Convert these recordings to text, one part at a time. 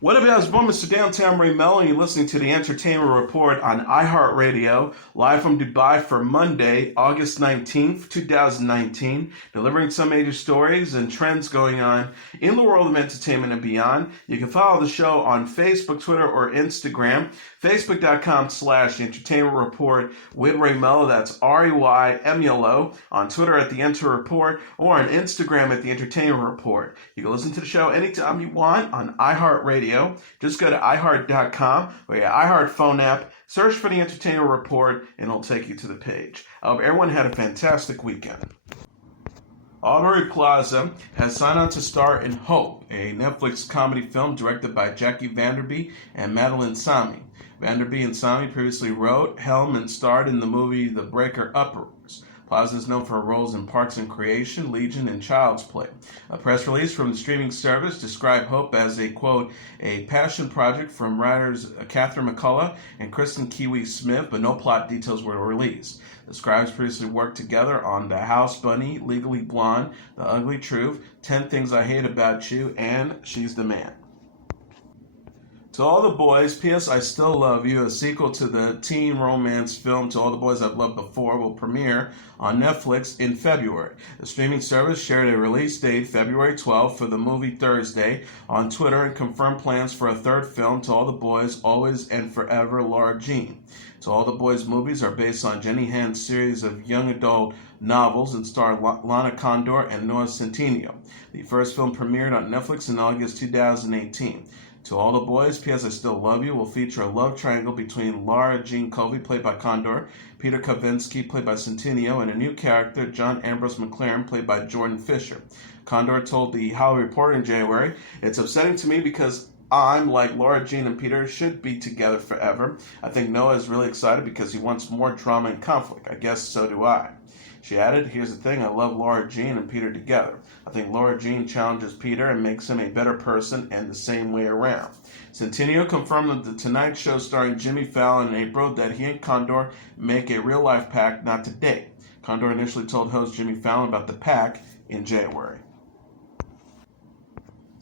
What up, guys? Born Mr. Downtown Melo, and you're listening to the Entertainment Report on iHeartRadio, live from Dubai for Monday, August 19th, 2019, delivering some major stories and trends going on in the world of entertainment and beyond. You can follow the show on Facebook, Twitter, or Instagram. Facebook.com/Entertainment Report with Ray Melo, that's REYMELO, on Twitter at The Enter Report, or on Instagram at The Entertainment Report. You can listen to the show anytime you want on iHeartRadio. Just go to iHeart.com or your iHeart phone app, search for The Entertainment Report, and it'll take you to the page. I hope everyone had a fantastic weekend. Aubrey Plaza has signed on to star in Hope, a Netflix comedy film directed by Jackie Vanderbeek and Madeline Sami. Vanderbeek and Sami previously wrote, helmed, and starred in the movie The Breaker Uppers. Plaza is known for her roles in Parks and Recreation, Legion, and Child's Play. A press release from the streaming service described Hope as a, quote, a passion project from writers Catherine McCullough and Kristen Kiwi Smith, but no plot details were released. The scribes previously worked together on The House Bunny, Legally Blonde, The Ugly Truth, 10 Things I Hate About You, and She's the Man. To All the Boys, P.S. I Still Love You, a sequel to the teen romance film To All the Boys I've Loved Before, will premiere on Netflix in February. The streaming service shared a release date, February 12th, for the movie Thursday on Twitter and confirmed plans for a third film, To All the Boys, Always and Forever, Laura Jean. To All the Boys movies are based on Jenny Han's series of young adult novels and star Lana Condor and Noah Centineo. The first film premiered on Netflix in August 2018. To All the Boys, P.S. I Still Love You will feature a love triangle between Laura Jean Cuffe, played by Condor, Peter Kaminski, played by Centineo, and a new character, John Ambrose McLaren, played by Jordan Fisher. Condor told the Hollywood Reporter in January, it's upsetting to me because I'm, like Laura Jean and Peter, should be together forever. I think Noah is really excited because he wants more drama and conflict. I guess so do I. She added, here's the thing, I love Laura Jean and Peter together. I think Laura Jean challenges Peter and makes him a better person, and the same way around. Centineo confirmed that The Tonight Show starring Jimmy Fallon in April that he and Condor make a real-life pact not to date. Condor initially told host Jimmy Fallon about the pact in January.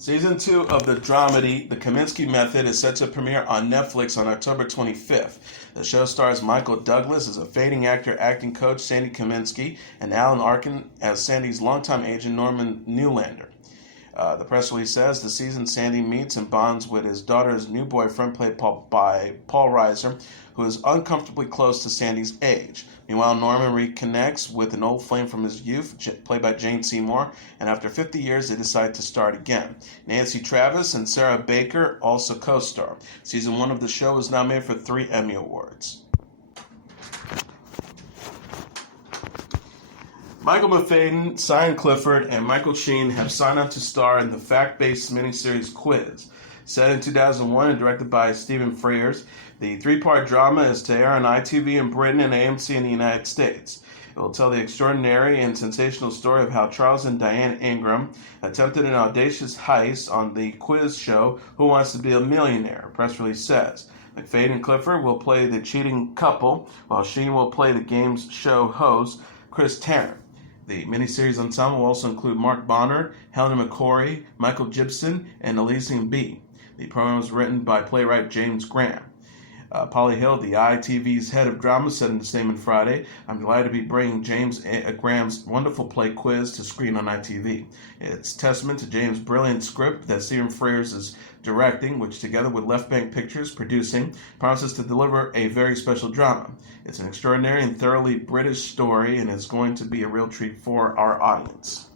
Season 2 of the dramedy The Kaminski Method is set to premiere on Netflix on October 25th. The show stars Michael Douglas as a fading actor, acting coach Sandy Kaminski, and Alan Arkin as Sandy's longtime agent Norman Newlander. The press release says the season Sandy meets and bonds with his daughter's new boyfriend, played by Paul Reiser, who is uncomfortably close to Sandy's age. Meanwhile, Norman reconnects with an old flame from his youth, played by Jane Seymour, and after 50 years, they decide to start again. Nancy Travis and Sarah Baker also co-star. Season 1 of the show was nominated for 3 Emmy Awards. Michael Macfadyen, Cyan Clifford, and Michael Sheen have signed on to star in the fact-based miniseries Quiz. Set in 2001 and directed by Stephen Frears, the 3-part drama is to air on ITV in Britain and AMC in the United States. It will tell the extraordinary and sensational story of how Charles and Diane Ingram attempted an audacious heist on the quiz show Who Wants to Be a Millionaire, a press release says. Macfadyen and Clifford will play the cheating couple, while Sheen will play the game's show host, Chris Tarrant. The miniseries ensemble will also include Mark Bonner, Helena McCory, Michael Gibson, and Elysium B. The program was written by playwright James Graham. Polly Hill, the ITV's head of drama, said in a statement Friday, I'm delighted to be bringing James Graham's wonderful play Quiz to screen on ITV. It's testament to James' brilliant script that Stephen Frears is directing, which together with Left Bank Pictures producing, promises to deliver a very special drama. It's an extraordinary and thoroughly British story, and it's going to be a real treat for our audience.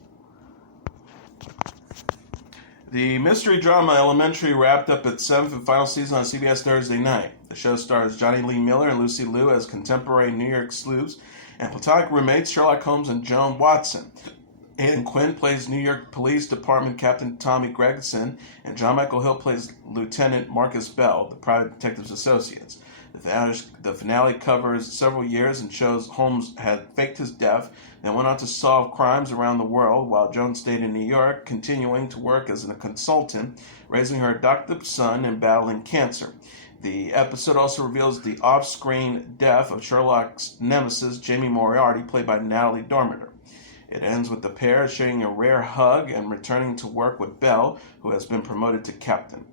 The mystery drama Elementary wrapped up its 7th and final season on CBS Thursday night. The show stars Johnny Lee Miller and Lucy Liu as contemporary New York sleuths and platonic roommates Sherlock Holmes and Joan Watson. Aidan Quinn plays New York Police Department Captain Tommy Gregson, and John Michael Hill plays Lieutenant Marcus Bell, the private detective's associates. The finale covers several years and shows Holmes had faked his death and went on to solve crimes around the world, while Joan stayed in New York, continuing to work as a consultant, raising her adoptive son and battling cancer. The episode also reveals the off-screen death of Sherlock's nemesis, Jamie Moriarty, played by Natalie Dormer. It ends with the pair sharing a rare hug and returning to work with Bell, who has been promoted to captain.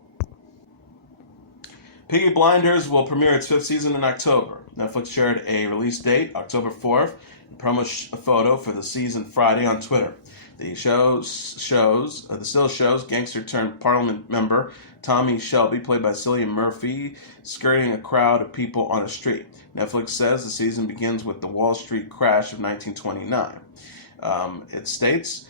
Peaky Blinders will premiere its fifth season in October. Netflix shared a release date, October 4th, and promo photo for the season Friday on Twitter. The still shows gangster turned parliament member Tommy Shelby, played by Cillian Murphy, skirting a crowd of people on a street. Netflix says the season begins with the Wall Street crash of 1929. It states,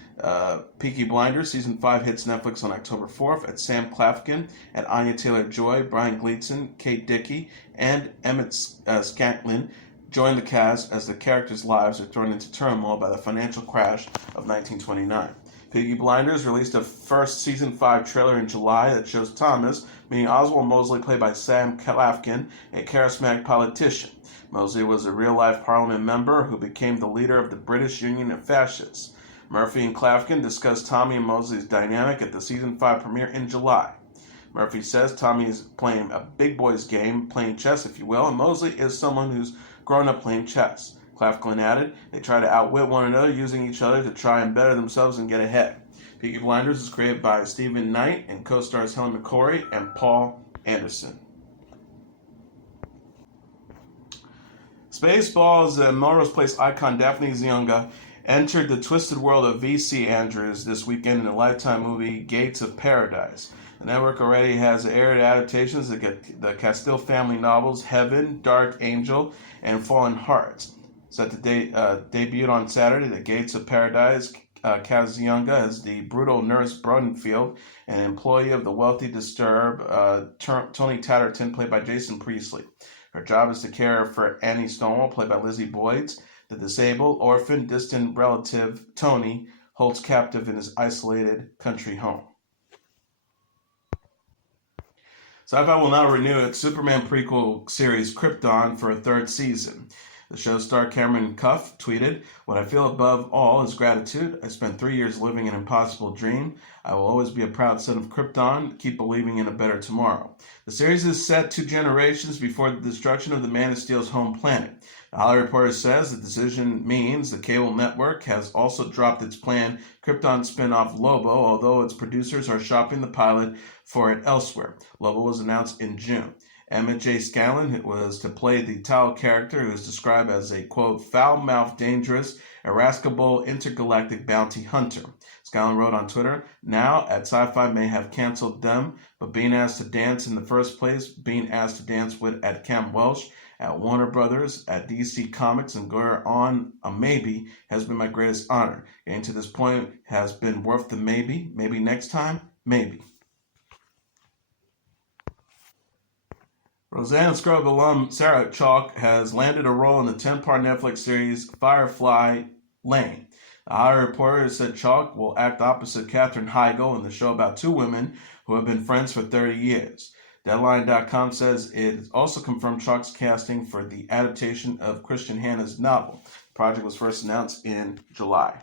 Peaky Blinders Season 5 hits Netflix on October 4th at Sam Claflin and Anya Taylor-Joy, Brian Gleason, Kate Dickie, and Emmett Scantlin join the cast as the characters' lives are thrown into turmoil by the financial crash of 1929. Peaky Blinders released a first Season 5 trailer in July that shows Thomas meeting Oswald Mosley, played by Sam Claflin, a charismatic politician. Mosley was a real-life parliament member who became the leader of the British Union of Fascists. Murphy and Claflin discussed Tommy and Mosley's dynamic at the Season 5 premiere in July. Murphy says Tommy is playing a big boy's game, playing chess if you will, and Mosley is someone who's grown up playing chess. Claflin added, they try to outwit one another, using each other to try and better themselves and get ahead. Peaky Blinders is created by Stephen Knight and co-stars Helen McCrory and Paul Anderson. Spaceballs and Melrose Place icon Daphne Zuniga entered the twisted world of V.C. Andrews this weekend in the Lifetime movie Gates of Paradise. The network already has aired adaptations of the Castile family novels Heaven, Dark Angel, and Fallen Hearts. Set to debut on Saturday, The Gates of Paradise casts Zuniga as the brutal nurse Brodenfield, an employee of the wealthy Disturb, Tony Tatterton, played by Jason Priestley. Her job is to care for Annie Stonewall, played by Lizzie Boyds, the disabled, orphan, distant relative Tony holds captive in his isolated country home. Sci-Fi will now renew its Superman prequel series Krypton for a third season. The show star Cameron Cuffe tweeted, "What I feel above all is gratitude. I spent 3 years living an impossible dream. I will always be a proud son of Krypton. Keep believing in a better tomorrow." The series is set 2 generations before the destruction of the Man of Steel's home planet. The Hollywood Reporter says the decision means the cable network has also dropped its planned Krypton spin-off Lobo, although its producers are shopping the pilot for it elsewhere. Lobo was announced in June. Emmett J. Scanlon was to play the title character, who is described as a, quote, foul-mouthed, dangerous, irascible, intergalactic bounty hunter. Scanlon wrote on Twitter, "Now, at Sci-Fi may have canceled them, but being asked to dance in the first place, being asked to dance with at Cam Welsh, at Warner Brothers, at DC Comics, and go on a maybe has been my greatest honor. Getting to this point has been worth the maybe. Maybe next time, maybe." Roseanne Scrub alum Sarah Chalke has landed a role in the 10-part Netflix series Firefly Lane. The Hollywood Reporter said Chalke will act opposite Katherine Heigl in the show about 2 women who have been friends for 30 years. Deadline.com says it also confirmed Chalke's casting for the adaptation of Christian Hanna's novel. The project was first announced in July.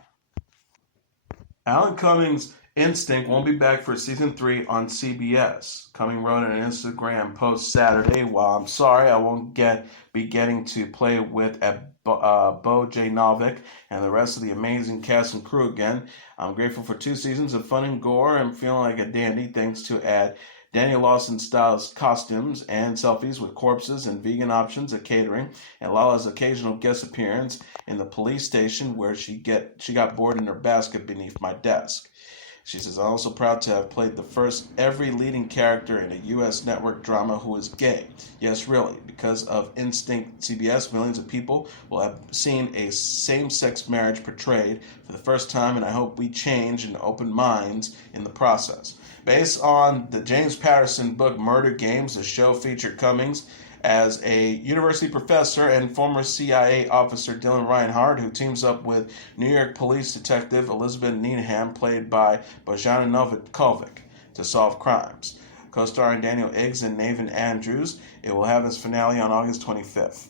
Alan Cumming's Instinct won't be back for Season 3 on CBS. Cumming wrote in an Instagram post Saturday, "While I'm sorry I won't be getting to play with Bo J. Novick and the rest of the amazing cast and crew again, I'm grateful for 2 seasons of fun and gore and feeling like a dandy, thanks to Daniel Lawson-style costumes and selfies with corpses and vegan options at catering, and Lala's occasional guest appearance in the police station where she got bored in her basket beneath my desk." She says, "I'm also proud to have played the first every leading character in a U.S. network drama who is gay. Yes, really. Because of Instinct CBS, millions of people will have seen a same-sex marriage portrayed for the first time, and I hope we change and open minds in the process." Based on the James Patterson book Murder Games, the show featured Cummings as a university professor and former CIA officer Dylan Reinhardt, who teams up with New York police detective Elizabeth Needham, played by Bojana Novakovic, to solve crimes. Co-starring Daniel Iggs and Nathan Andrews, it will have its finale on August 25th.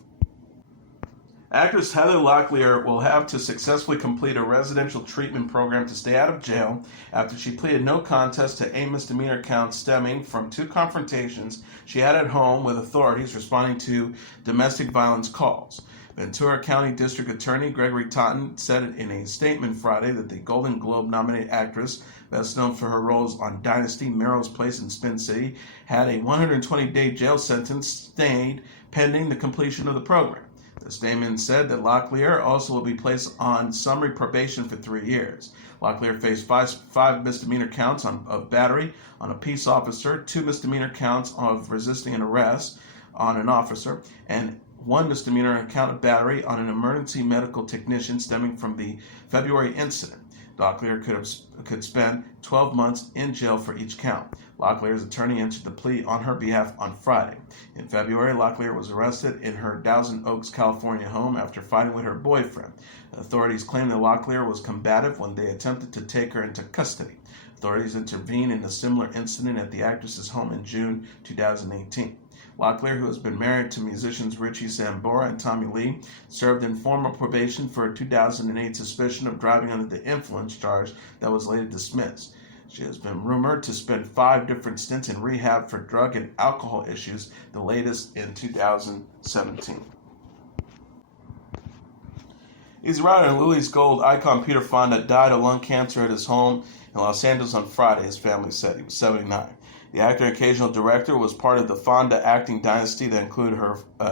Actress Heather Locklear will have to successfully complete a residential treatment program to stay out of jail after she pleaded no contest to 8 misdemeanor counts stemming from 2 confrontations she had at home with authorities responding to domestic violence calls. Ventura County District Attorney Gregory Totten said in a statement Friday that the Golden Globe-nominated actress, best known for her roles on Dynasty, Melrose Place, and Spin City, had a 120-day jail sentence stayed pending the completion of the program. The statement said that Locklear also will be placed on summary probation for 3 years. Locklear faced five misdemeanor counts of battery on a peace officer, 2 misdemeanor counts of resisting an arrest on an officer, and 1 misdemeanor count of battery on an emergency medical technician stemming from the February incident. Locklear could spend 12 months in jail for each count. Locklear's attorney entered the plea on her behalf on Friday. In February, Locklear was arrested in her Thousand Oaks, California home after fighting with her boyfriend. Authorities claim that Locklear was combative when they attempted to take her into custody. Authorities intervened in a similar incident at the actress's home in June 2018. Locklear, who has been married to musicians Richie Sambora and Tommy Lee, served in formal probation for a 2008 suspicion of driving under the influence charge that was later dismissed. She has been rumored to spend 5 different stints in rehab for drug and alcohol issues, the latest in 2017. Easy Rider and Louis Gold icon Peter Fonda died of lung cancer at his home in Los Angeles on Friday, his family said. He was 79. The actor and occasional director was part of the Fonda acting dynasty that included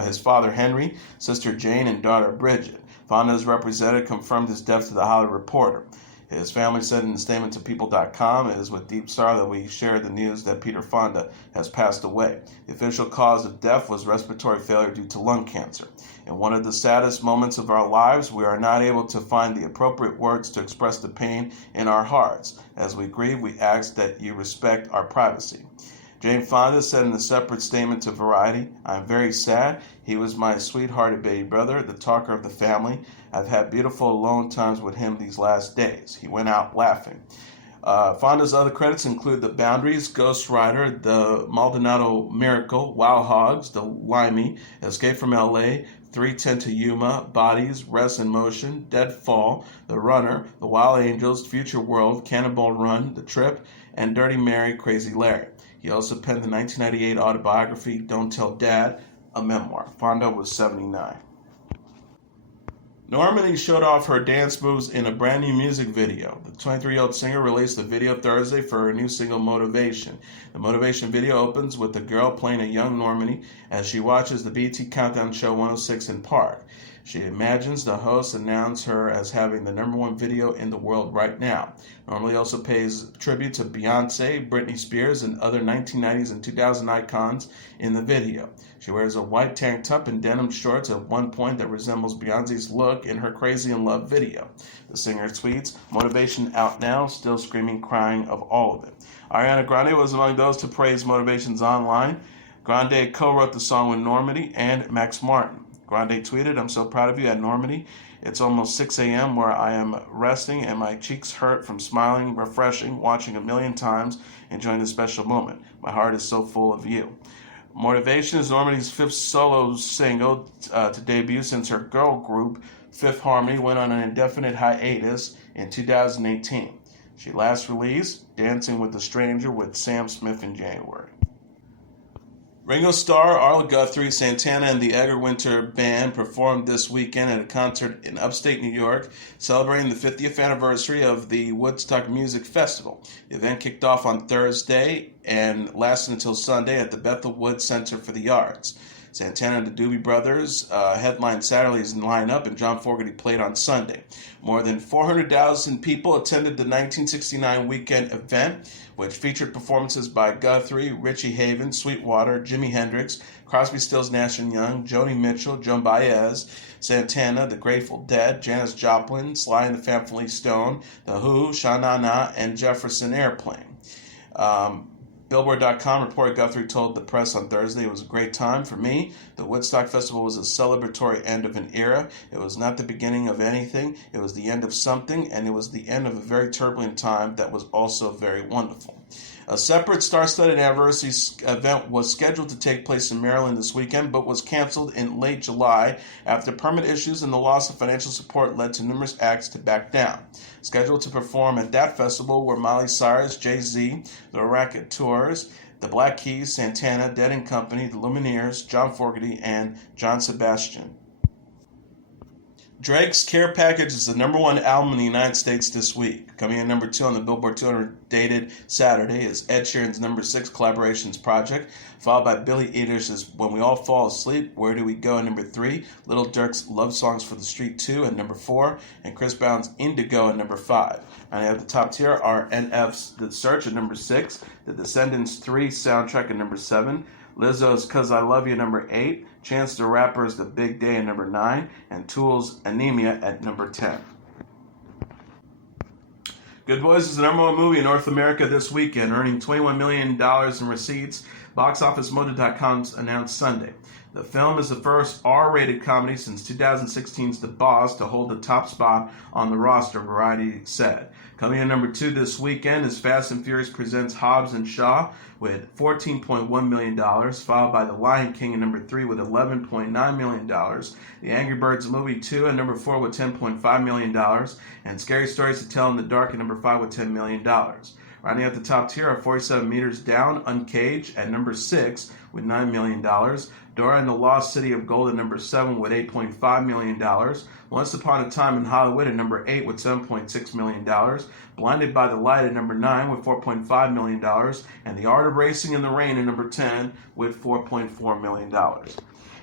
his father Henry, sister Jane, and daughter Bridget. Fonda's representative confirmed his death to The Hollywood Reporter. His family said in a statement to People.com, "It is with deep sorrow that we share the news that Peter Fonda has passed away. The official cause of death was respiratory failure due to lung cancer. In one of the saddest moments of our lives, we are not able to find the appropriate words to express the pain in our hearts. As we grieve, we ask that you respect our privacy." Jane Fonda said in a separate statement to Variety, "I am very sad. He was my sweethearted baby brother, the talker of the family. I've had beautiful alone times with him these last days." He went out laughing. Fonda's other credits include The Boundaries, Ghost Rider, The Maldonado Miracle, Wild Hogs, The Limey, Escape from L.A., 3:10 to Yuma, Bodies, Rest in Motion, Dead Fall, The Runner, The Wild Angels, Future World, Cannonball Run, The Trip, and Dirty Mary, Crazy Larry. He also penned the 1998 autobiography Don't Tell Dad, a memoir. Fonda was 79. Normani showed off her dance moves in a brand new music video. The 23-year-old singer released a video Thursday for her new single Motivation. The Motivation video opens with the girl playing a young Normani as she watches the BT Countdown Show 106 in Park. She imagines the host announced her as having the #1 video in the world right now. Normani also pays tribute to Beyonce, Britney Spears, and other 1990s and 2000 icons in the video. She wears a white tank top and denim shorts at one point that resembles Beyonce's look in her Crazy in Love video. The singer tweets, "Motivation out now, still screaming, crying of all of it." Ariana Grande was among those to praise Motivation's online. Grande co-wrote the song with Normani and Max Martin. Grande tweeted, "I'm so proud of you at Normani. It's almost 6 a.m. where I am resting and my cheeks hurt from smiling, refreshing, watching a million times, enjoying this special moment. My heart is so full of you." Motivation is Normani's 5th solo single to debut since her girl group, Fifth Harmony, went on an indefinite hiatus in 2018. She last released Dancing with a Stranger with Sam Smith in January. Ringo Starr, Arlo Guthrie, Santana, and the Edgar Winter Band performed this weekend at a concert in upstate New York, celebrating the 50th anniversary of the Woodstock Music Festival. The event kicked off on Thursday and lasted until Sunday at the Bethel Woods Center for the Arts. Santana and the Doobie Brothers headlined Saturday's lineup, and John Fogerty played on Sunday. More than 400,000 people attended the 1969 weekend event, which featured performances by Guthrie, Richie Havens, Sweetwater, Jimi Hendrix, Crosby, Stills, Nash & Young, Joni Mitchell, Joan Baez, Santana, The Grateful Dead, Janis Joplin, Sly and the Family Stone, The Who, Sha Na Na, and Jefferson Airplane. Billboard.com reported Guthrie told the press on Thursday, "It was a great time for me. The Woodstock Festival was a celebratory end of an era. It was not the beginning of anything. It was the end of something, and it was the end of a very turbulent time that was also very wonderful." A separate star-studded anniversary event was scheduled to take place in Maryland this weekend, but was canceled in late July after permit issues and the loss of financial support led to numerous acts to back down. Scheduled to perform at that festival were Miley Cyrus, Jay-Z, the Raconteurs, the Black Keys, Santana, Dead & Company, the Lumineers, John Fogerty, and John Sebastian. Drake's Care Package is the #1 album in the United States this week. Coming in #2 on the Billboard 200 dated Saturday is Ed Sheeran's #6 collaborations project, followed by Billy Eilish's When We All Fall Asleep, Where Do We Go at #3, Little Durk's Love Songs for the Street 2 at #4, and Chris Brown's Indigo at #5. And at the top tier are NF's The Search at #6, The Descendants 3 soundtrack at #7, Lizzo's 'Cause I Love You #8, Chance the Rapper's The Big Day at #9, and Tool's Anemia at #10. Good Boys is the #1 movie in North America this weekend, earning $21 million in receipts. BoxOfficeMojo.com announced Sunday. The film is the first R-rated comedy since 2016's The Boss to hold the top spot on the roster, Variety said. Coming in #2 this weekend is Fast and Furious Presents Hobbs and Shaw with $14.1 million, followed by The Lion King at #3 with $11.9 million, The Angry Birds Movie 2 at #4 with $10.5 million, and Scary Stories to Tell in the Dark at #5 with $10 million. Rounding out the top tier are 47 Meters Down, Uncaged at #6 with $9 million, Dora and the Lost City of Gold at #7 with $8.5 million, Once Upon a Time in Hollywood at #8 with $7.6 million, Blinded by the Light at #9 with $4.5 million, and The Art of Racing in the Rain at #10 with $4.4 million.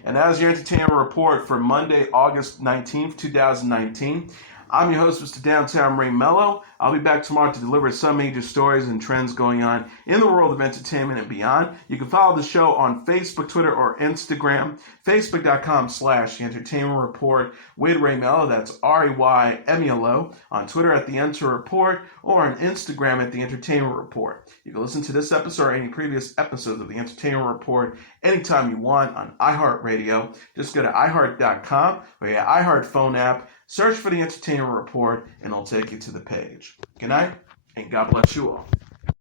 And that is your entertainment report for Monday, August 19th, 2019. I'm your host, Mr. Downtown Ray Melo. I'll be back tomorrow to deliver some major stories and trends going on in the world of entertainment and beyond. You can follow the show on Facebook, Twitter, or Instagram. Facebook.com/The Entertainment Report with Ray Melo. That's RAYMELO. On Twitter at The Enter Report, or on Instagram at The Entertainment Report. You can listen to this episode or any previous episodes of The Entertainment Report anytime you want on iHeartRadio. Just go to iHeart.com or your iHeart phone app. Search for The Entertainment Report, and it'll take you to the page. Good night, and God bless you all.